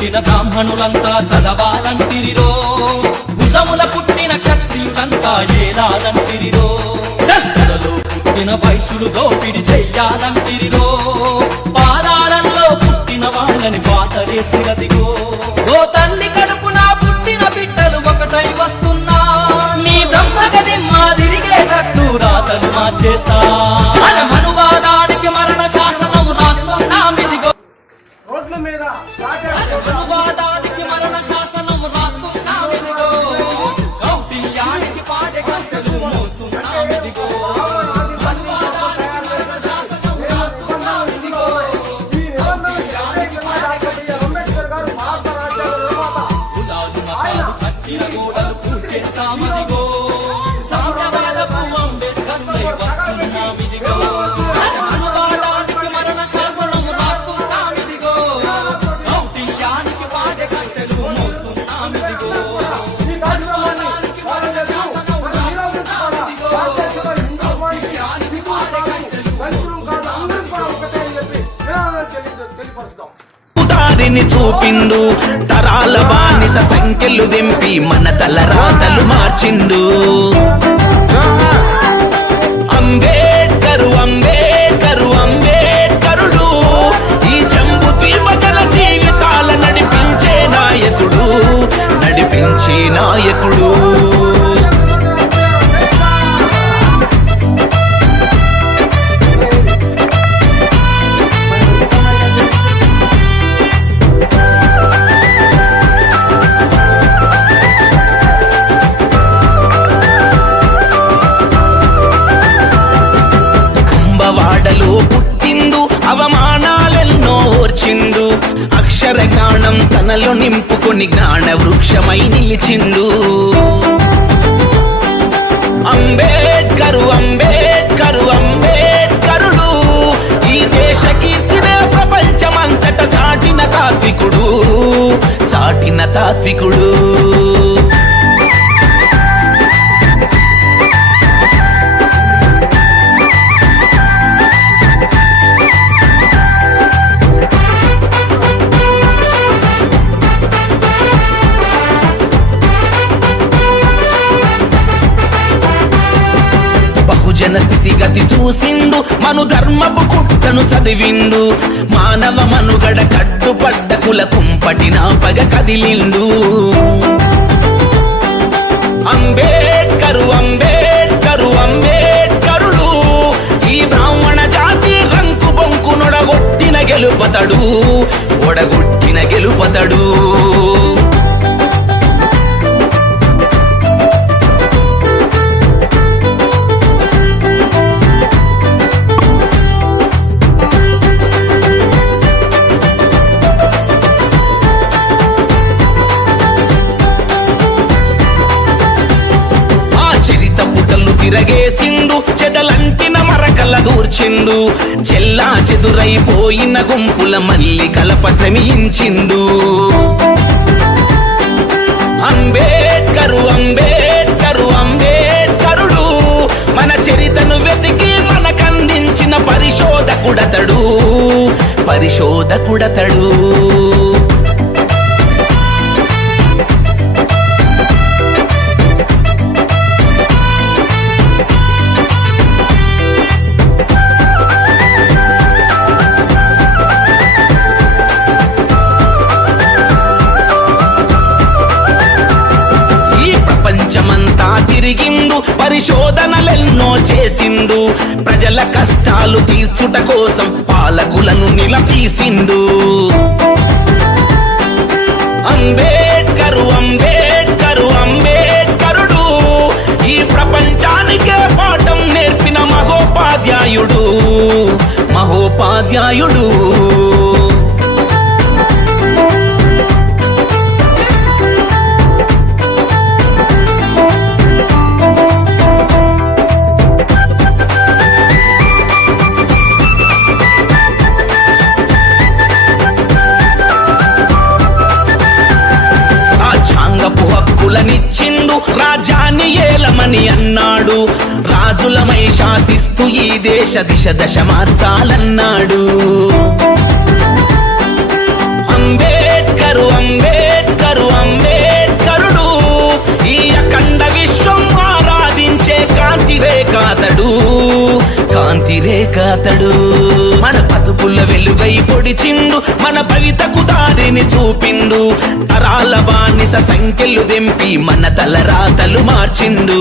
పుట్టిన బ్రాహ్మణులంతా చదవాలంటిరిరో, భుజముల పుట్టిన క్షత్రియులంతా ఏలాలంటిరిరో, దళితులలో పుట్టిన వైశ్యులు దోపిడి చెయ్యాలంటిరిరో, పాదాలలో పుట్టిన వాళ్ళని పాతరేసిరదిగో. ఓ తల్లి కడుపున పుట్టిన బిడ్డలు ఒకటై వస్తున్నా, నీ బ్రహ్మగది మాదిరిగేటట్టు రాతలు మార్చేస్తా. మనువాదానికి మరణ శాసనము రాస్తున్నామిదిగో, రోడ్ల మీద మనువాదానికి మరణ శాసనము రాస్తున్నామిదిగో, కౌటిల్యానికి పాడే గంటలు మోస్తున్నామిదిగో, మనువాదానికి మరణ శాసనము రాస్తున్నామిదిగో, కౌటిల్యానికి పాడే గంటలు అంబేద్కర్ గారు భారత రాజ్యాంగ నిర్మాత. కులాలు మతాలు కట్టిన గోడలు పూర్తిస్తామదిగో, సామ్యవాదపు అంబేద్కర్లై వస్తున్నామిదిగో, మనువాదానికి మరణ శాసనము రాస్తున్నామిదిగో, కౌటిల్యానికి పాడే గంటలు మోస్తున్నామిదిగో, ఈ కార్యక్రమాన్ని మనం నిరోధించుకోవాలి. భారతదేశంలో హిందుత్వానికి దళితులు కాదు అందరం కూడా ఒకటే అని చెప్పి తెలియపరుస్తాం. దారిని చూపిండు, తరాల బానిస సంఖ్యలు దింపి మన తలరాతలు మార్చిండు. అంబేద్కరు అంబేద్కరు అంబేద్కరుడు, ఈ జంబు ద్వీపజల జీవితాల నడిపించే నాయకుడు, నడిపించే నాయకుడు. వాడలో పుట్టిండు, అవమానాలెన్నో ఓర్చిండు, అక్షర జ్ఞానం తనలో నింపుకొని జ్ఞాన వృక్షమై నిలిచిండు. అంబేద్కరు అంబేద్కరు అంబేద్కరుడు, ఈ దేశ కీర్తినే ప్రపంచమంతట చాటిన తాత్వికుడు, చాటిన తాత్వికుడు. జన స్థితిగతి చూసిండు, మను ధర్మపు కుట్టను చదివిండు, మానవ మనుగడ కట్టుపడ్డ కుల కుంపటి నాపగ కదిలిండు. అంబేద్కరు అంబేద్కరు అంబేద్కరుడు, ఈ బ్రాహ్మణ జాతి రంకు బొంకు నొడగొట్టిన గెలుపతడు, ఒడగొట్టిన గెలుపతడు. తిరగేసిండు, చెదలంటిన మరకల దూర్చిండు, చెల్లా చెదురైపోయిన గుంపుల మల్లి కలప శ్రమించిండు. అంబేద్కరు అంబేద్కరు అంబేద్కరుడు, మన చరితను వెతికి మనకందించిన పరిశోధకుడతడు, పరిశోధకుడతడు. ప్రపంచమంతా తిరిగిండు, పరిశోధనలెన్నో చేసిండు, ప్రజల కష్టాలు తీర్చుట కోసం పాలకులను నిలదీసిండు. అంబేద్కరు అంబేద్కరు అంబేద్కరుడు, ఈ ప్రపంచానికే పాఠం నేర్పిన మహోపాధ్యాయుడు, మహోపాధ్యాయుడు. హక్కులనిచ్చిండు, రాజ్యాన్ని ఏలమని అన్నాడు, రాజులమై శాసిస్తూ ఈ దేశ దిశ దశ మార్చాలన్నాడు. అంబేద్కరు వెలుగాతడు మన బతుకుల వెలుగై పొడిచిండు మన భవితకు దారిని చూపిండు తరాల బానిస సంఖ్యలు దెంపి మన తలరాతలు మార్చిండు